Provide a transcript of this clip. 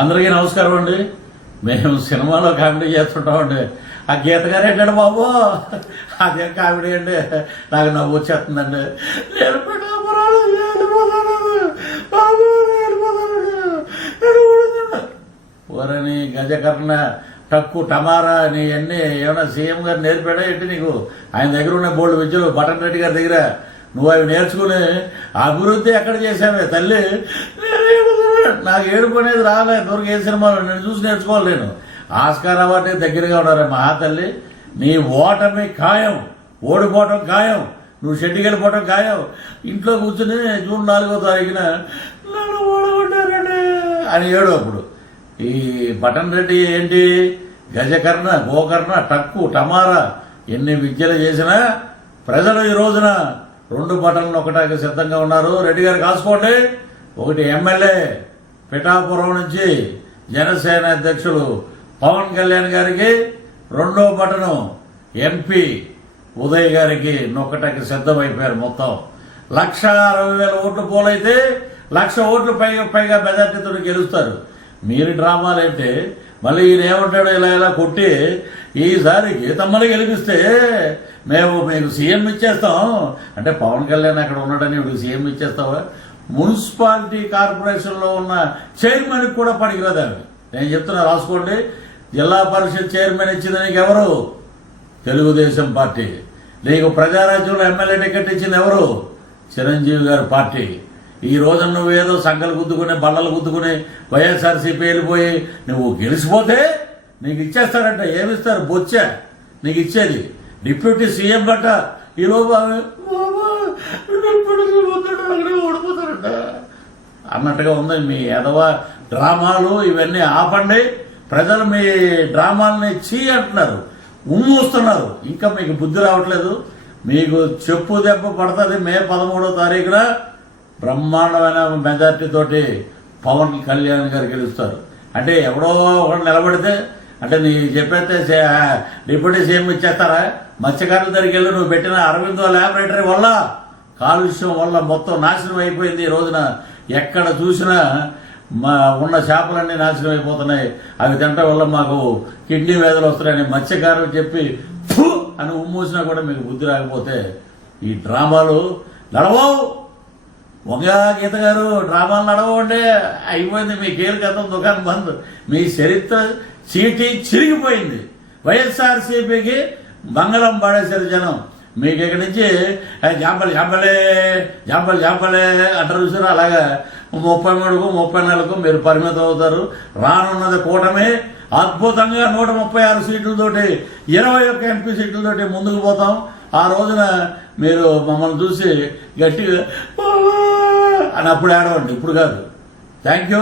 అందరికీ నమస్కారం అండి. మేము సినిమాలో కామెడీ చేస్తుంటామండి. ఆ గీత గారు ఏంటండి బాబు? అదే కామెడీ అండి. నాకు నవ్వు వచ్చేస్తుందండి. నేను ఓరని గజకర్ణ టక్కు టమారా నీ అన్నీ ఏమైనా సీఎం గారు నేర్పాడా ఏంటి నీకు? ఆయన దగ్గర ఉన్న బోర్డు విద్యలు బటన్ రెడ్డి గారి దగ్గర నువ్వు అవి నేర్చుకుని అభివృద్ధి ఎక్కడ చేసావే తల్లి? నాకు ఏడుకునేది రాలే. దొరికి ఏ సినిమాలో నేను చూసి నేర్చుకోవాలి నేను. ఆస్కార్ అవార్డే దగ్గరగా ఉన్నారు మహాతల్లి. నీ ఓటమి ఖాయం. ఓడిపోవటం ఖాయం. నువ్వు షెడ్డికి వెళ్ళిపోవటం ఖాయం. ఇంట్లో కూర్చుని జూన్ నాలుగో తారీఖున నన్ను ఓడగొట్టారండి అని ఏడు అప్పుడు. ఈ బటన్ రెడ్డి ఏంటి? గజకర్ణ గోకర్ణ టక్కు టమారా ఎన్ని విద్యలు చేసినా ప్రజలు ఈ రోజున రెండు బటన్లు ఒకటాకి సిద్ధంగా ఉన్నారు. రెడ్డి గారు కాసుకోండి ఒకటి ఎమ్మెల్యే పిఠాపురం నుంచి జనసేన అధ్యక్షులు పవన్ కళ్యాణ్ గారికి రెండో బటను ఎంపీ ఉదయ్ గారికి నొక్కటకి సిద్ధమైపోయారు మొత్తం. లక్ష అరవై వేల ఓట్లు పోలైతే లక్ష ఓట్లు పైగా పైగా మెజార్టీతో గెలుస్తారు. మీరు డ్రామాలు మళ్ళీ ఈయన ఏమంటాడో ఇలా ఇలా కొట్టి ఈసారి గీతమ్మని గెలిపిస్తే మేము మీకు సీఎం ఇచ్చేస్తాం. అంటే పవన్ కళ్యాణ్ అక్కడ ఉన్నాడని ఇప్పుడు సీఎం ఇచ్చేస్తావా? మున్సిపాలిటీ కార్పొరేషన్లో ఉన్న చైర్మన్కి కూడా పనికిరాదు అవి నేను చెప్తున్నా రాసుకోండి. జిల్లా పరిషత్ చైర్మన్ ఇచ్చింది నీకు ఎవరు తెలుగుదేశం పార్టీ. నీకు ప్రజారాజ్యంలో ఎమ్మెల్యే టికెట్ ఇచ్చింది ఎవరు? చిరంజీవి గారి పార్టీ. ఈ రోజు నువ్వేదో సంఘాలు గుద్దుకుని బల్లలు గుద్దుకుని వైఎస్ఆర్సీపీ వెళ్ళిపోయి నువ్వు గెలిచిపోతే నీకు ఇచ్చేస్తారంట. ఏమిస్తారు? బొచ్చా నీకు ఇచ్చేది. డిప్యూటీ సీఎం గట్ట. ఈ అక్కడే అన్నట్టుగా ఉంది. మీ ఎదవ డ్రామాలు ఇవన్నీ ఆపండి. ప్రజలు మీ డ్రామాలని చీ అంటున్నారు. ఉమ్మూస్తున్నారు ఇంకా మీకు బుద్ధి రావట్లేదు. మీకు చెప్పు దెబ్బ పడుతుంది మే పదమూడో తారీఖున. బ్రహ్మాండమైన మెజార్టీ తోటి పవన్ కళ్యాణ్ గారు గెలుస్తారు. అంటే ఎవడో ఒకడు నిలబడితే అంటే నీ చెప్పేస్తే డిప్యూటీ సీఎం ఇచ్చేస్తారా? మత్స్యకారుల దగ్గరికి వెళ్ళి నువ్వు పెట్టిన అరవిందో ల్యాబొరేటరీ వల్ల కాలుష్యం వల్ల మొత్తం నాశనం అయిపోయింది. ఈ రోజున ఎక్కడ చూసినా మా ఉన్న చేపలన్నీ నాశనం అయిపోతున్నాయి. అవి తినటం వల్ల మాకు కిడ్నీ వ్యాధులు వస్తున్నాయని మత్స్యకారులు చెప్పి "ఫు" అని ఉమ్మూసినా కూడా మీకు బుద్ధి రాకపోతే ఈ డ్రామాలు నడవవు. వంగా గీత గారు డ్రామాలు నడవండి అయిపోయింది. మీ కీలు గతం దుకాణం బంద్. మీ చరిత్ర చీటీ చిరిగిపోయింది. వైఎస్ఆర్సీపీకి మంగళం పడేశారు జనం. మీకు ఇక్కడి నుంచి జాంపలు జాంపలే జాంపలు జాంపలే అంటారు చూసారు? అలాగా. ముప్పై మూడుకు ముప్పై నాలుగు మీరు పరిమితం అవుతారు. రానున్నది కూటమి అద్భుతంగా నూట ముప్పై ఆరు సీట్లతోటి ఇరవై ఒక్క ఎంపీ సీట్లతోటి ముందుకు పోతాం. ఆ రోజున మీరు మమ్మల్ని చూసి గట్టిగా అని అప్పుడు ఆడవండి ఇప్పుడు కాదు. Thank you